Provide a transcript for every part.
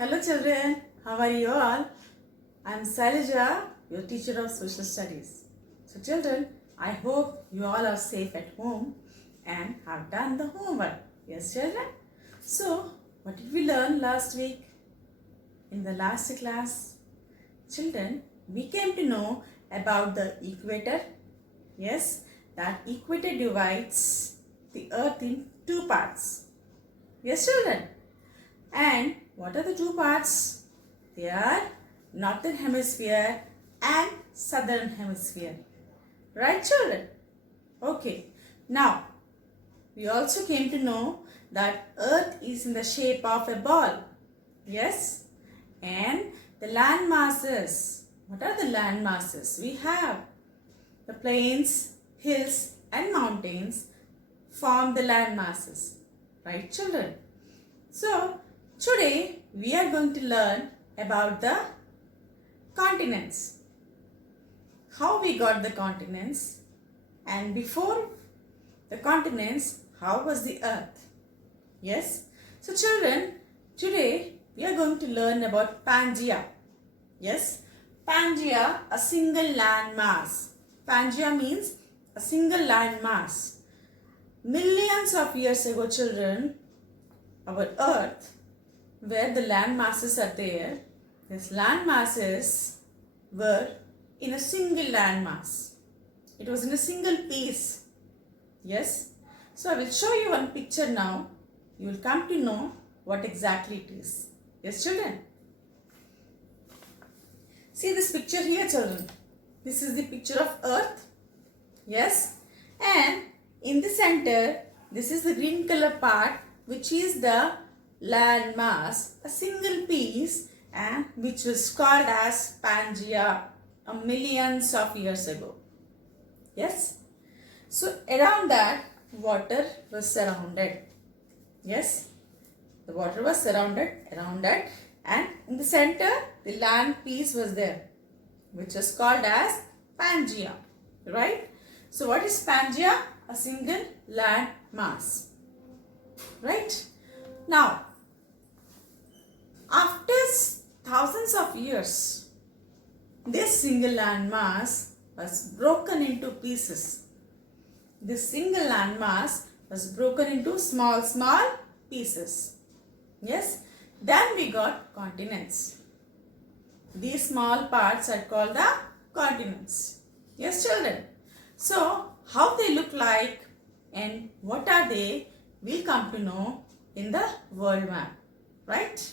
Hello children, how are you all? I am Sailaja, your teacher of social studies. So children, I hope you all are safe at home and have done the homework. Yes children? So, what did we learn last week? In the last class, children, we came to know about the equator. Yes, that equator divides the earth in two parts. Yes children? And what are the two parts? They are northern hemisphere and southern hemisphere. Right children? Okay. Now, we also came to know that earth is in the shape of a ball. Yes? And the land masses. What are the land masses? We have the plains, hills and mountains form the land masses. Right children? So, today we are going to learn about the continents. How we got the continents, and before the continents, how was the earth? Yes. So children, today we are going to learn about Pangaea. Yes. Pangaea, a single land mass. Pangaea means a single land mass. Millions of years ago, children, our earth, where the land masses are there, these land masses were in a single land mass. It was in a single piece. Yes. So I will show you one picture now. You will come to know what exactly it is. Yes children. See this picture here children. This is the picture of earth. Yes. And in the center, this is the green color part, which is the land mass, a single piece, and which was called as Pangaea millions of years ago. Yes. So around that, water was surrounded. Yes. The water was surrounded around that, and in the center, the land piece was there, which was called as Pangaea. Right. So what is Pangaea? A single land mass. Right. Now, after thousands of years, this single land mass was broken into pieces. This single land mass was broken into small pieces. Yes. Then we got continents. These small parts are called the continents. Yes children. So, how they look like and what are they, we'll come to know in the world map. Right?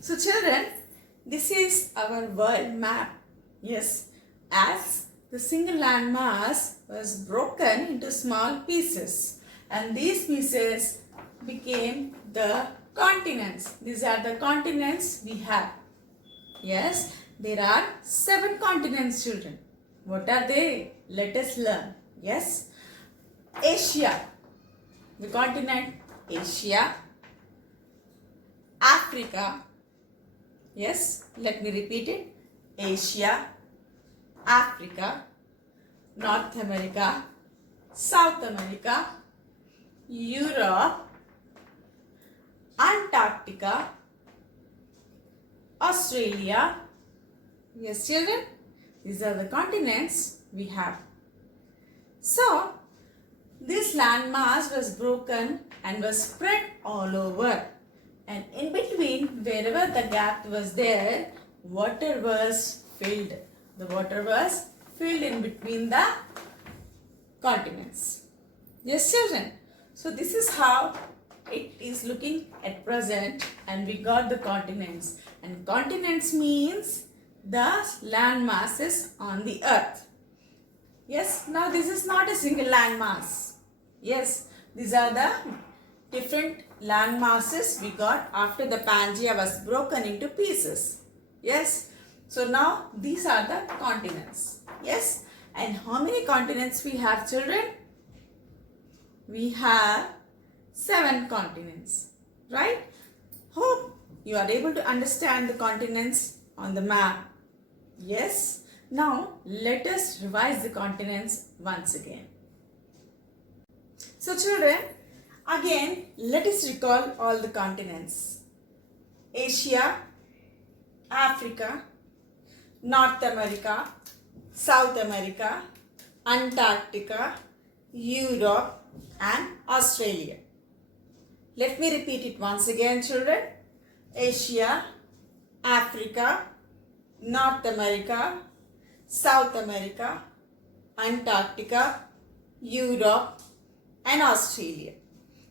So children, this is our world map. Yes, as the single land mass was broken into small pieces, and these pieces became the continents. These are the continents we have. Yes, there are 7 continents children. What are they? Let us learn. Yes, Asia, the continent Asia, Africa. Yes, let me repeat it. Asia, Africa, North America, South America, Europe, Antarctica, Australia. Yes, children, these are the continents we have. So, this landmass was broken and was spread all over. And in between, wherever the gap was there, water was filled. The water was filled in between the continents. Yes, children. So this is how it is looking at present, and we got the continents. And continents means the land masses on the earth. Yes, now this is not a single land mass. Yes, these are the different land masses we got after the Pangaea was broken into pieces. Yes. So now these are the continents. Yes. And how many continents we have children? We have 7 continents. Right? Hope you are able to understand the continents on the map. Yes. Now let us revise the continents once again. So children, Again, let us recall all the continents. Asia, Africa, North America, South America, Antarctica, Europe and Australia. Let me repeat it once again, children. Asia, Africa, North America, South America, Antarctica, Europe and Australia.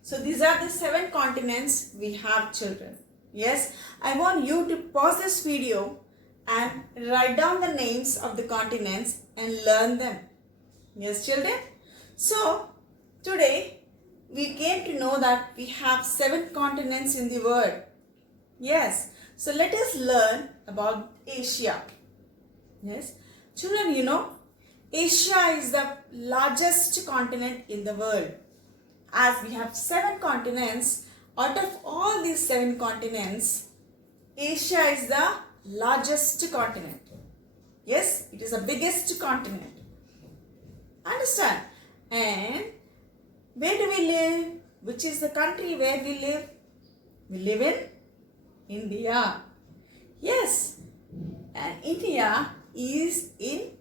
So these are the 7 continents we have, children. Yes, I want you to pause this video and write down the names of the continents and learn them. Yes, children. So today we came to know that we have 7 continents in the world. Yes, so let us learn about Asia. Yes, children, you know, Asia is the largest continent in the world. As we have 7 continents, out of all these 7 continents, Asia is the largest continent. Yes, it is the biggest continent. Understand? And where do we live? Which is the country where we live? We live in India. Yes, and India is in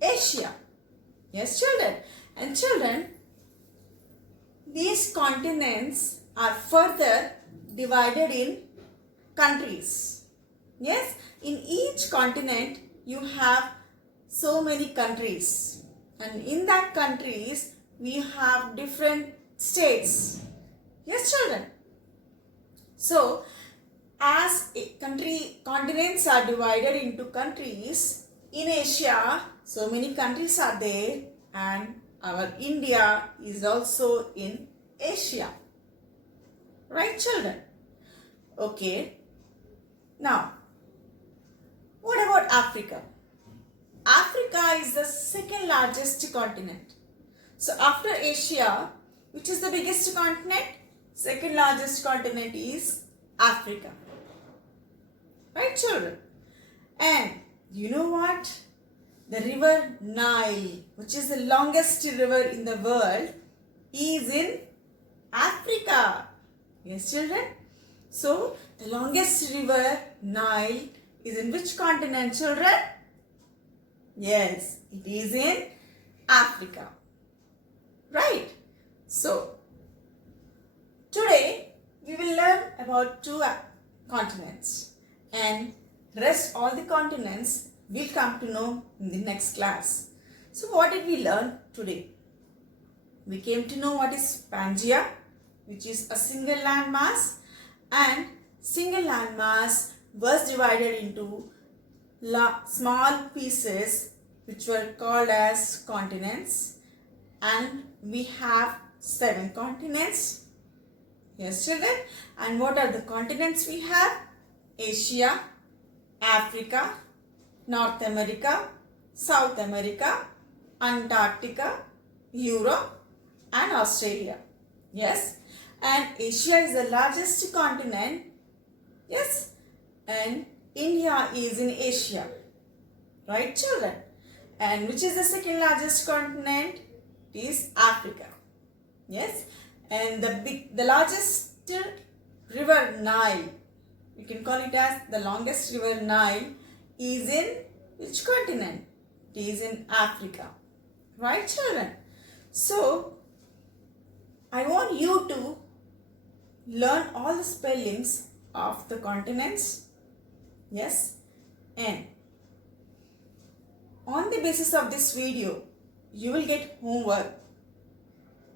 Asia. Yes, children. And children, these continents are further divided in countries. Yes, in each continent you have so many countries, and in that countries we have different states. Yes, children. So as continents are divided into countries, in Asia so many countries are there, and our India is also in Asia. Right, children? Okay. Now, what about Africa? Africa is the second largest continent. So after Asia, which is the biggest continent? Second largest continent is Africa. Right, children? And you know what? The river Nile, which is the longest river in the world, is in Africa. Yes, children? So, the longest river Nile is in which continent, children? Yes, it is in Africa. Right? So, today we will learn about 2 continents, and rest all the continents we'll come to know in the next class. So what did we learn today? We came to know what is Pangaea, which is a single landmass, and single landmass was divided into small pieces which were called as continents, and we have 7 continents. Yes, children. And what are the continents we have? Asia, Africa, North America, South America, Antarctica, Europe and Australia. Yes, and Asia is the largest continent. Yes, and India is in Asia. Right, children? And which is the second largest continent? It is Africa. Yes, and the largest river Nile, you can call it as the longest river Nile, is in which continent? It is in Africa. Right, children? So, I want you to learn all the spellings of the continents. Yes, and on the basis of this video, you will get homework,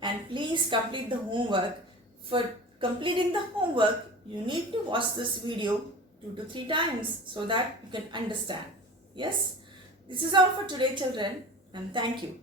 and please complete the homework. For completing the homework, you need to watch this video 2 to 3 times so that you can understand. Yes, this is all for today, children, and thank you.